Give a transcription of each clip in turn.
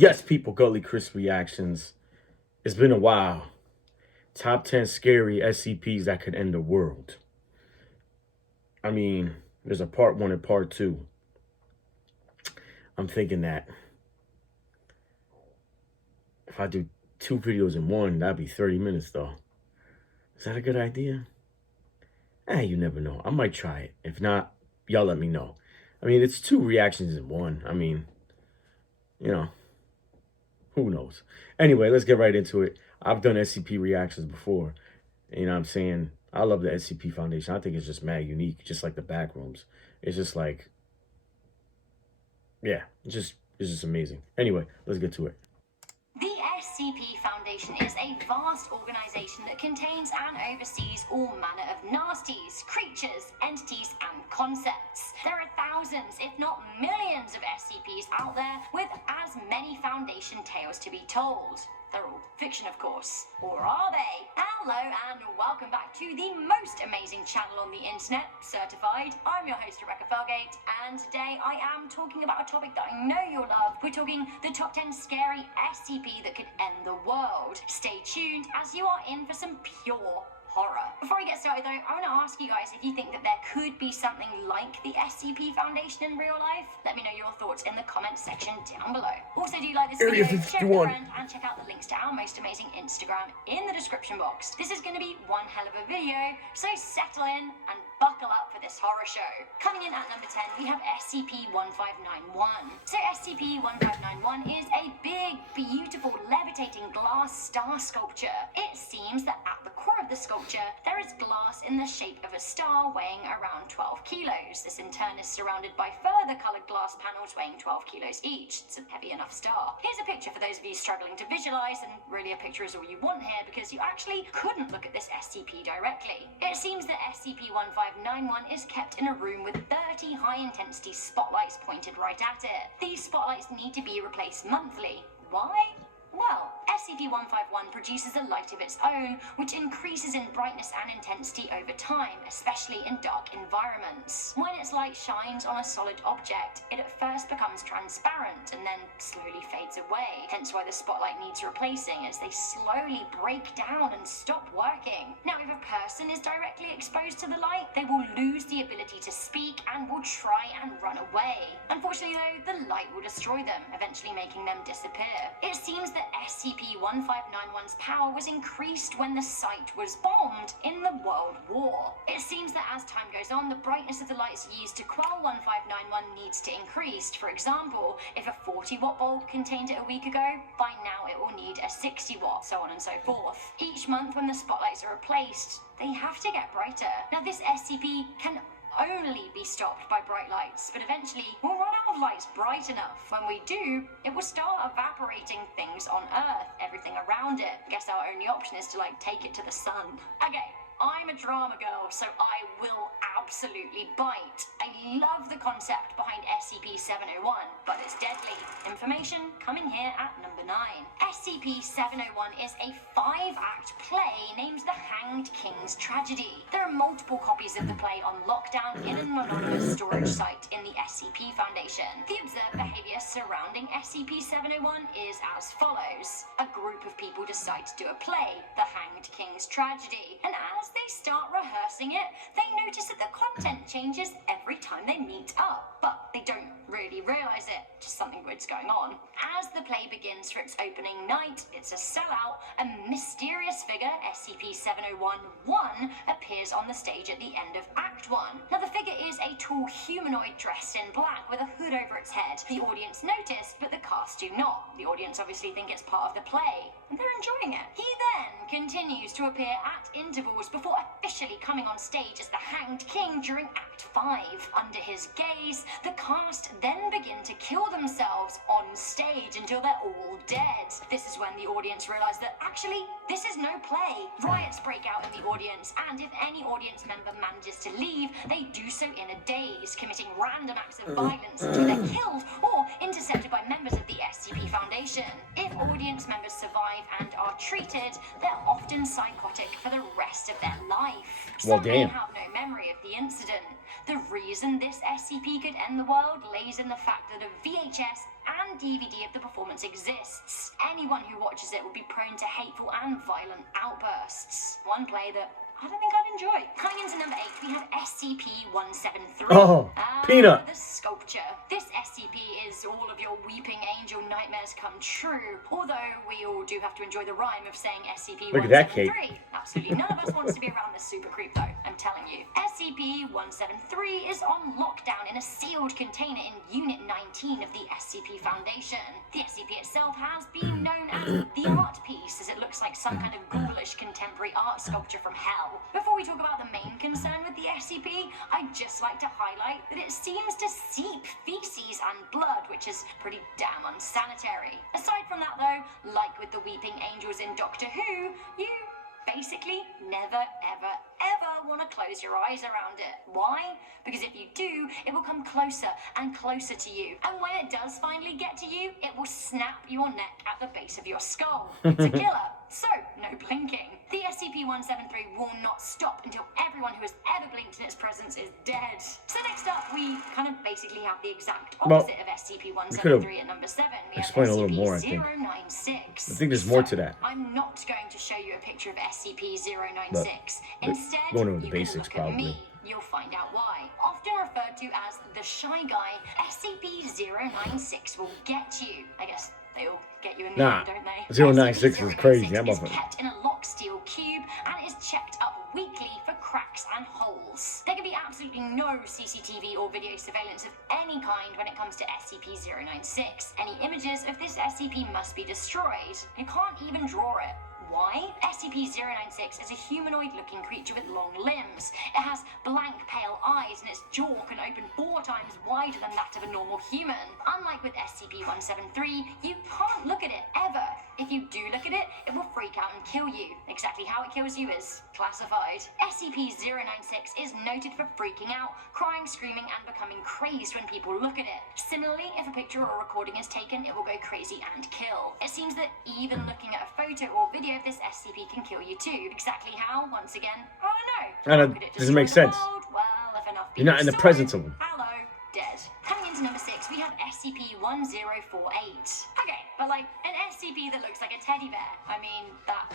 Yes, people, Gully Crisp reactions. It's been a while. Top 10 scary SCPs that could end the world. I mean, there's a part one and part two. I'm thinking that if I do two videos in one, that'd be 30 minutes though. Is that a good idea? You never know. I might try it. If not, y'all let me know. I mean, it's two reactions in one. I mean, you know, who knows? Anyway, let's get right into it. I've done SCP reactions before. You know what I'm saying? I love the SCP Foundation. I think it's just mad unique, just like the back rooms. It's just like, yeah, it's just amazing. Anyway, let's get to it. The SCP Foundation is a vast organization that contains and oversees all manner of nasties, creatures, entities, and concepts. There are thousands, if not millions, of SCPs out there with as many Foundation tales to be told. They're all fiction, of course. Or are they? Hello and welcome back to the most amazing channel on the internet, Certified. I'm your host, Rebecca Felgate, and today I am talking about a topic that I know you'll love. We're talking the top 10 scary SCP that could end the world. Stay tuned as you are in for some pure horror. Before we get started though, I want to ask you guys if you think that there could be something like the SCP Foundation in real life. Let me know your thoughts in the comments section down below. Also, do you like this video? Share it with a friend and check out the links to our most amazing Instagram in the description box. This is going to be one hell of a video, so settle in and buckle up for this horror show. Coming in at number 10, we have SCP-1591. So SCP-1591 is a big, beautiful, levitating glass star sculpture. It seems that at the core of the sculpture, there is glass in the shape of a star weighing around 12 kilos. This in turn is surrounded by further coloured glass panels weighing 12 kilos each. It's a heavy enough star. Here's a picture for those of you struggling to visualise, and really a picture is all you want here because you actually couldn't look at this SCP directly. It seems that SCP-1591 is kept in a room with 30 high-intensity spotlights pointed right at it. These spotlights need to be replaced monthly. Why? Well, SCP-151 produces a light of its own, which increases in brightness and intensity over time, especially in dark environments. When its light shines on a solid object, it at first becomes transparent and then slowly fades away, hence why the spotlight needs replacing as they slowly break down and stop working. Now, if a person is directly exposed to the light, they will lose the ability to speak and will try and run away. Unfortunately though, the light will destroy them, eventually making them disappear. It seems that SCP-1591's power was increased when the site was bombed in the World War. It seems that as time goes on, the brightness of the lights used to quell 1591 needs to increase. For example, if a 40-watt bulb contained it a week ago, by now it will need a 60-watt, so on and so forth. Each month when the spotlights are replaced, they have to get brighter. Now, this SCP can only be stopped by bright lights, but eventually we'll run out of lights bright enough. When we do, it will start evaporating things on Earth, everything around it. I guess our only option is to take it to the sun. Okay, I'm a drama girl, so I will absolutely bite. I love the concept behind SCP-701, but it's deadly. Information coming here at number 9. SCP-701 is a 5-act play named The Hanged King's Tragedy. There are multiple copies of the play on lockdown in an anonymous storage site in the SCP Foundation. The observed behaviour surrounding SCP-701 is as follows. A group of people decide to do a play, The Hanged King's Tragedy, and as they start rehearsing it, they notice that the content changes every time they meet up, but they don't really realise it, just something weird's going on. As the play begins for its opening night, it's a sellout, a mysterious figure, SCP-701-1, appears on the stage at the end of Act 1. Now, the figure is a tall humanoid dressed in black with a hood over its head. The audience notice, but the cast do not. The audience obviously think it's part of the play, and they're enjoying it. He then continues to appear at intervals before officially coming on stage as the Hanged King during Act 5. Under his gaze, the cast then begin to kill themselves on stage until they're all dead. This is when the audience realise that actually this is no play. Riots break out in the audience, and if any audience member manages to leave, they do so in a daze, committing random acts of violence until they're killed or intercepted by members of the SCP Foundation. If audience members survive and are treated, they're often psychotic for the rest of their life. Some may have no memory of the incident. The reason this SCP could end the world lays in the fact that a VHS and DVD of the performance exists. Anyone who watches it will be prone to hateful and violent outbursts. One play that I don't think I'd enjoy. Coming into number 8, we have SCP-173. Oh, Peanut. The sculpture. This SCP is all of your weeping angel nightmares come true. Although we all do have to enjoy the rhyme of saying SCP-173. Look at that cape. Absolutely none of us wants to be around this super creep though, I'm telling you. SCP-173 is on lockdown in a sealed container in Unit 19 of the SCP Foundation. The SCP itself has been known as the art piece, as it looks like some kind of ghoulish contemporary art sculpture from hell. Before we talk about the main concern with the SCP, I'd just like to highlight that it seems to seep feces and blood, which is pretty damn unsanitary. Aside from that though, like with the weeping angels in Doctor Who, you basically never ever want to close your eyes around it. Why? Because if you do, it will come closer and closer to you. And when it does finally get to you, it will snap your neck at the base of your skull. It's a killer, so no blinking. The SCP-173 will not stop until everyone who has ever blinked in its presence is dead. So next up, we kind of basically have the exact opposite of SCP-173 at number 7. We have explain a little more, I think. SCP-096. I think there's more to that. I'm not going to show you a picture of SCP-096. Instead, going over the you basics, can look at probably. me. You'll find out why. Often referred to as the Shy Guy, SCP-096 will get you. I guess they all get you in the end, don't they? 096 is crazy. That SCP-096 is motherfucker. kept in a locked steel cube and is checked up weekly for cracks and holes. There can be absolutely no CCTV or video surveillance of any kind when it comes to SCP-096. Any images of this SCP must be destroyed. You can't even draw it. Why? SCP-096 is a humanoid-looking creature with long limbs. It has blank, pale eyes, and its jaw can open 4 times wider than that of a normal human. Unlike with SCP-173, you can't look at it, ever. If you do look at it, it will freak out and kill you. Exactly how it kills you is classified. SCP-096 is noted for freaking out, crying, screaming, and becoming crazed when people look at it. Similarly, if a picture or recording is taken, it will go crazy and kill. It seems that even looking at a photo or video of this SCP can kill you too. Exactly how? Once again, I don't know. Doesn't make sense. Well, if enough You're not in the saw presence it, of them. Hello, dead. Coming into number 6, we have SCP-1048. Okay, but like an SCP that looks like a teddy bear. I mean, that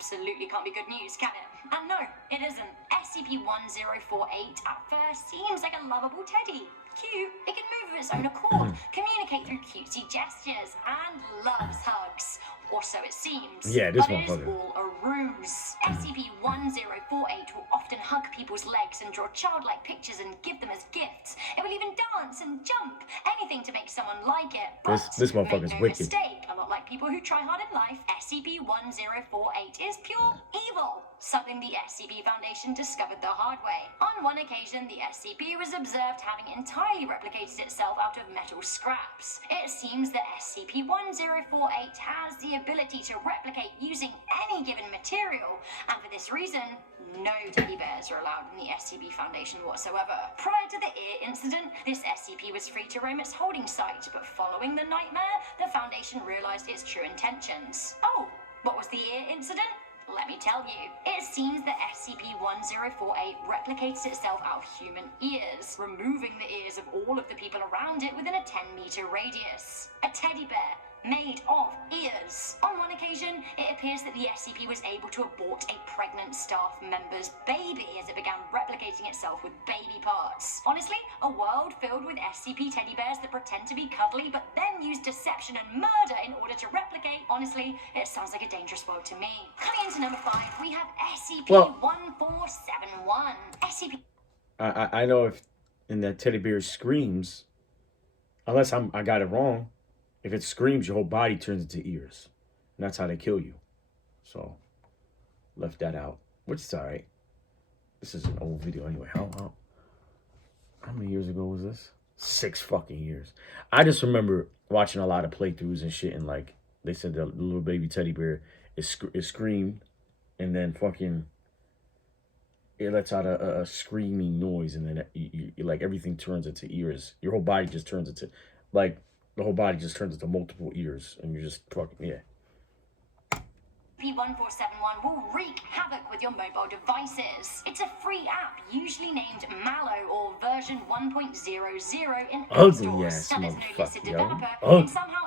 absolutely can't be good news, can it? And no, it isn't. SCP-1048 at first seems like a lovable teddy. Cute. It can move of its own accord, communicate through cutesy gestures, and loves hugs. Or so it seems. Yeah, this but it is motherfucker. all a ruse. SCP-1048 will often hug people's legs and draw childlike pictures and give them as gifts. It will even dance and jump. Anything to make someone like it. But This motherfucker's make no wicked. mistake, a lot like people who try hard in life, SCP-1048 is pure evil. Something the SCP Foundation discovered the hard way. On one occasion, the SCP was observed having entirely replicated itself out of metal scraps. It seems that SCP-1048 has the ability to replicate using any given material, and for this reason, no teddy bears are allowed in the SCP Foundation whatsoever. Prior to the ear incident, this SCP was free to roam its holding site, but following the nightmare, the Foundation realized its true intentions. Oh, what was the ear incident? Let me tell you. It seems that SCP-1048 replicates itself out of human ears, removing the ears of all of the people around it within a 10-meter radius. A teddy bear made of ears. On one occasion, it appears that the SCP was able to abort a pregnant staff member's baby as it began replicating itself with baby parts. Honestly, a world filled with SCP teddy bears that pretend to be cuddly but then use deception and murder in order to replicate. Honestly, it sounds like a dangerous world to me. Coming into number 5, we have SCP-1471. SCP... I know if in that teddy bear screams, unless I got it wrong, if it screams, your whole body turns into ears. And that's how they kill you. So, left that out. Which is alright. This is an old video anyway. How many years ago was this? 6 fucking years. I just remember watching a lot of playthroughs and shit, and like, they said the little baby teddy bear is screamed, and then fucking, it lets out a screaming noise, and then you like everything turns into ears. Your whole body just turns into, like, the whole body just turns into multiple ears, and you're just fucking, yeah. SCP-1471 will wreak havoc with your mobile devices. It's a free app, usually named Mallow or version 1.00 in App Ugly stores. ass Now, there's no listed motherfucker, yo. developer, Ugly. and somehow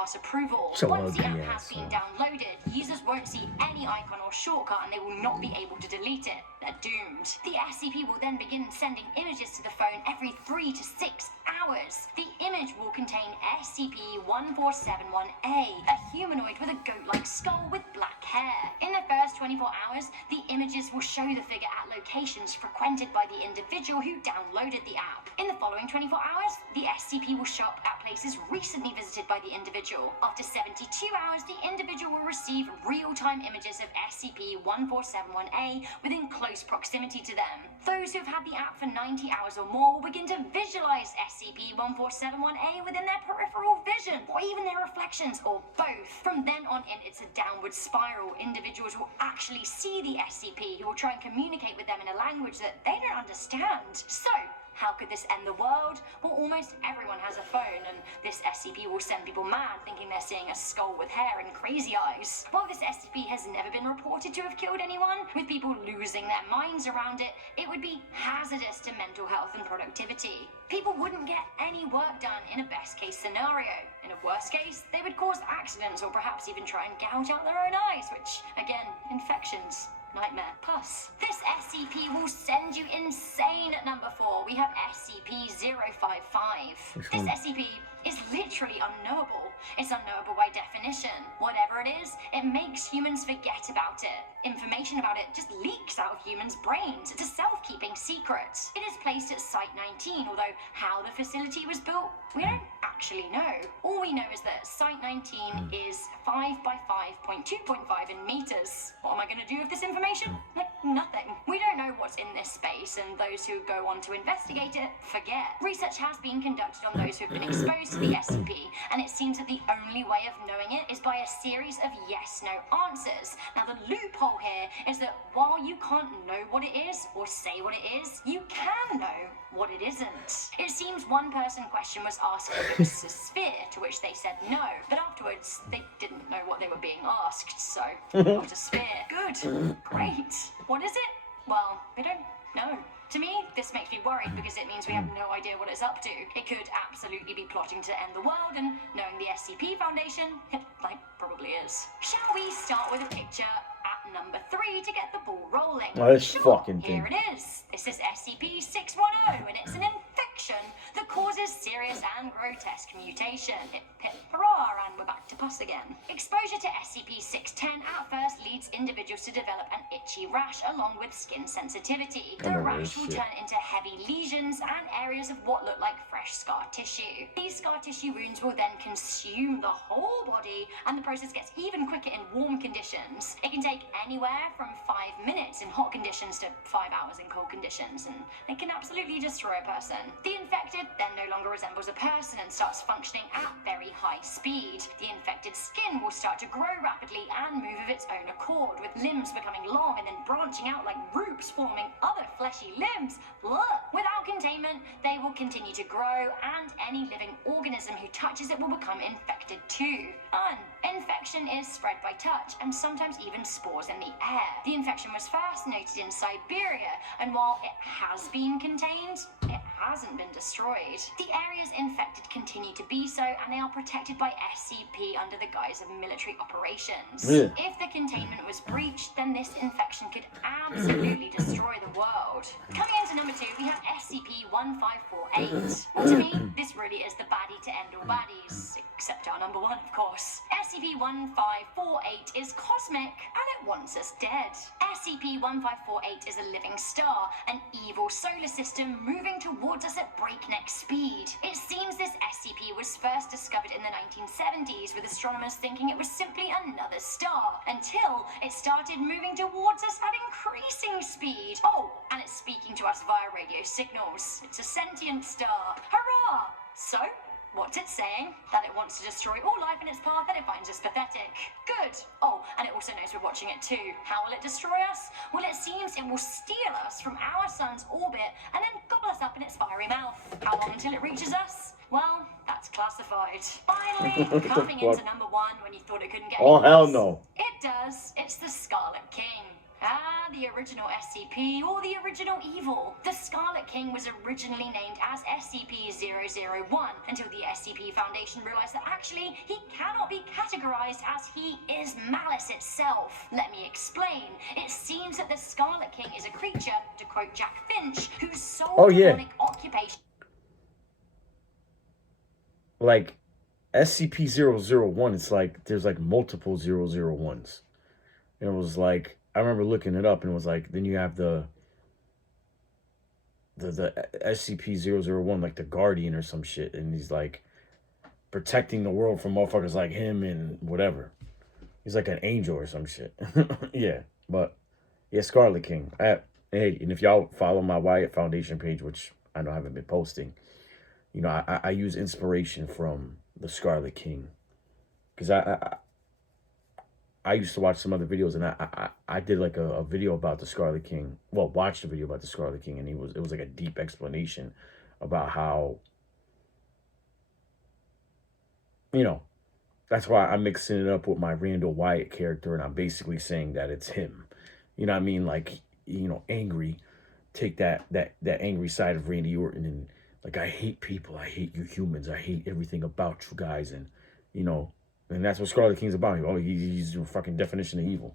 bypass approval. So Once the ugly, app has been asshole. downloaded, users won't see any icon or shortcut and they will not be able to delete it. They're doomed. The SCP will then begin sending images to the phone every 3 to 6 hours. The image will contain SCP-1471-A, a humanoid with a goat-like skull with black hair. In the first 24 hours, the images will show the figure at locations frequented by the individual who downloaded the app. In the following 24 hours, the SCP will show up at places recently visited by the individual. After 72 hours, the individual will receive real-time images of SCP-1471-A within close proximity to them. Those who have had the app for 90 hours or more will begin to visualize SCP-1471-A within their peripheral vision, or even their reflections, or both. From then on in, it's a downward spiral. Individuals will actually see the SCP, who will try and communicate with them in a language that they don't understand. So, how could this end the world? Well, almost everyone has a phone, and this SCP will send people mad thinking they're seeing a skull with hair and crazy eyes. While this SCP has never been reported to have killed anyone, with people losing their minds around it, it would be hazardous to mental health and productivity. People wouldn't get any work done in a best case scenario. In a worst case, they would cause accidents or perhaps even try and gouge out their own eyes, which, again, infections. Nightmare. Plus, this SCP will send you insane at number 4. We have SCP-055. This SCP is literally unknowable. It's unknowable by definition. Whatever it is, it makes humans forget about it. Information about it just leaks out of humans' brains. It's a self-keeping secret. It is placed at Site 19, although how the facility was built, we don't actually know. All we know is that Site 19 is 5 by 5.2.5 in meters. What am I going to do with this information? Like, nothing. We don't know what's in this space, and those who go on to investigate it forget. Research has been conducted on those who have been exposed to the SCP, and it seems that the only way of knowing it is by a series of yes-no answers. Now, the loophole here is that while you can't know what it is or say what it is, you can know what it isn't. It seems one person question was asked if it was a sphere, to which they said no, but afterwards they didn't know what they were being asked, so not a sphere. Good. Great. What is it? Well, we don't know. To me, this makes me worried because it means we have no idea what it's up to. It could absolutely be plotting to end the world, and knowing the SCP Foundation, it, probably is. Shall we start with a picture at number 3 to get the ball rolling? Oh, this fucking thing. Here it is. This is SCP-610, and it's an infection that causes serious and grotesque mutation. Hip, hip, hurrah, and we're back to pus again. Exposure to SCP-610 at first leads individuals to develop an itchy rash along with skin sensitivity. The rash will turn into heavy lesions and areas of what look like fresh scar tissue. These scar tissue wounds will then consume the whole body, and the process gets even quicker in warm conditions. It can take anywhere from 5 minutes in hot conditions to 5 hours in cold conditions, and it can absolutely destroy a person. The infected then no longer resembles a person and starts functioning at very high speed. The infected skin will start to grow rapidly and move of its own accord, with limbs becoming long and then branching out like roots, forming other fleshy limbs. Blah. Without containment, they will continue to grow, and any living organism who touches it will become infected too. Infection is spread by touch and sometimes even spores in the air. The infection was first noted in Siberia, and while it has been contained, it hasn't been destroyed. The areas infected continue to be so, and they are protected by SCP under the guise of military operations. Yeah. If the containment was breached, then this infection could absolutely destroy the world. Coming into number 2, we have SCP-1548. Well, to me, this really is the baddie to end all baddies, except our number 1, of course. SCP-1548 is cosmic, and it wants us dead. SCP-1548 is a living star, an evil solar system moving towards us at breakneck speed. It seems this SCP was first discovered in the 1970s, with astronomers thinking it was simply another star, until it started moving towards us at increasing speed. Oh, and it's speaking to us via radio signals. It's a sentient star. Hurrah! So, what's it saying? That it wants to destroy all life in its path, and it finds us pathetic. Good. Oh, and it also knows we're watching it too. How will it destroy us? Well, it seems it will steal us from our sun's orbit and then gobble us up in its fiery mouth. How long until it reaches us? Well, that's classified. Finally, coming into number 1 when you thought it couldn't get any Oh, hell worse. no. It does. It's the Scarlet King. Ah, the original SCP, or the original evil. The Scarlet King was originally named as SCP-001 until the SCP Foundation realized that actually he cannot be categorized as he is malice itself. Let me explain. It seems that the Scarlet King is a creature, to quote Jack Finch, whose sole demonic occupation... Like, SCP-001, it's like there's like multiple 001s. And it was like, I remember looking it up and it was like, then you have the SCP-001, like the Guardian or some shit. And he's like protecting the world from motherfuckers like him and whatever. He's like an angel or some shit. Yeah. But yeah, Scarlet King. Hey, and if y'all follow my Wyatt Foundation page, which I know I haven't been posting, you know, I use inspiration from the Scarlet King. Because I used to watch some other videos, and I did like a video about the Scarlet King. Well, watched a video about the Scarlet King, and it was like a deep explanation about how, you know, that's why I'm mixing it up with my Randall Wyatt character, and I'm basically saying that it's him. You know what I mean? Like, you know, angry. Take that angry side of Randy Orton, and like, I hate people. I hate you humans. I hate everything about you guys, and you know. And that's what Scarlet King's about. Oh, he's the fucking definition of evil.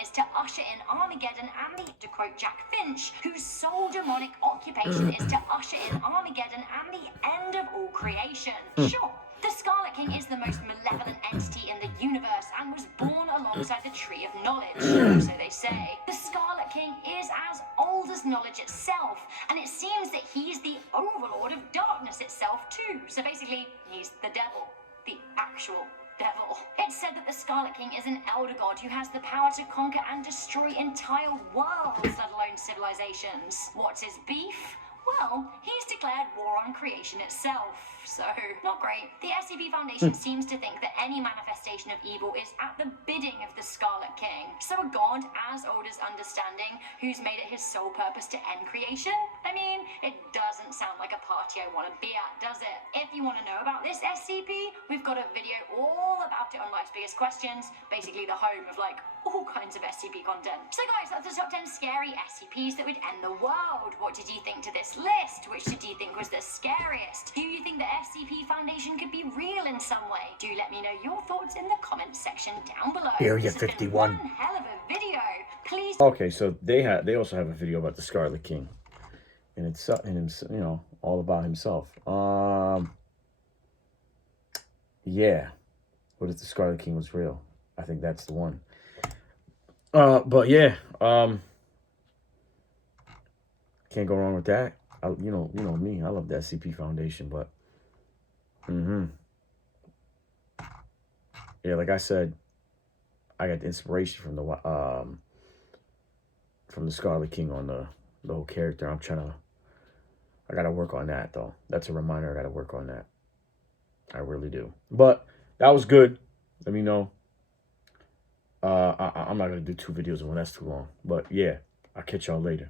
Is to usher in Armageddon and the, to quote Jack Finch, whose sole demonic occupation is to usher in Armageddon and the end of all creation. Sure, the Scarlet King is the most malevolent entity in the universe and was born alongside the Tree of Knowledge, so they say. The Scarlet King is as old as knowledge itself, and it seems that he's the overlord of darkness itself too. So basically, he's the devil. The actual devil. It's said that the Scarlet King is an elder god who has the power to conquer and destroy entire worlds, let alone civilizations. What's his beef? Well, he's declared war on creation itself, so not great. The SCP Foundation seems to think that any manifestation of evil is at the bidding of the Scarlet King. So a god as old as understanding, who's made it his sole purpose to end creation? I mean, it doesn't sound like a party I want to be at, does it? If you want to know about this SCP, we've got a video all about it on Life's Biggest Questions, basically the home of like all kinds of SCP content. So guys, that's the top 10 scary SCPs that would end the world. What did you think to this list? Which did you think was the scariest? Do you think the SCP Foundation could be real in some way? Do let me know your thoughts in the comments section down below. Area 51. One hell of a video. Please. Okay, so they also have a video about the Scarlet King, and it's you know, all about himself. Yeah, what if the Scarlet King was real? I think that's the one. But yeah, can't go wrong with that. You know me. I love the SCP Foundation, but yeah, like I said, I got the inspiration from the Scarlet King on the whole character. I gotta work on that though. That's a reminder. I gotta work on that. I really do. But that was good. Let me know. I'm not gonna do 2 videos in one. That's too long. But yeah, I'll catch y'all later.